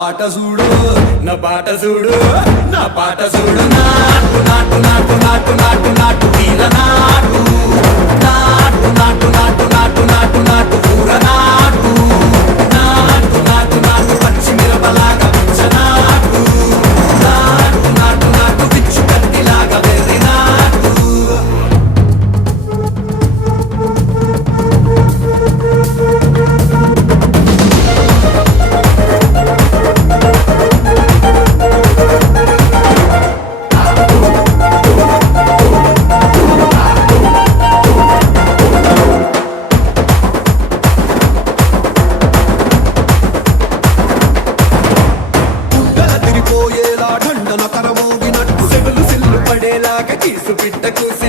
పాట చూడు నా పాట చూడు నా పాట చూడు నాటు నాటు నాటు నాటు నాటు నాటు తీర నాటు నాటు నాటు నాటు నాటు నాటు నాటు కూర నాటు నాటు నాటు నాటు పచ్చి మిరపలాగా పిచ్చ నాటు నాటు నాటు నాటు పిచ్చు కత్తిలాగా వెర్రి నాటు దండన కరమోగినట్టు సెగలు సిల్లు పడేలాగా కీసు పిట్ట కూసు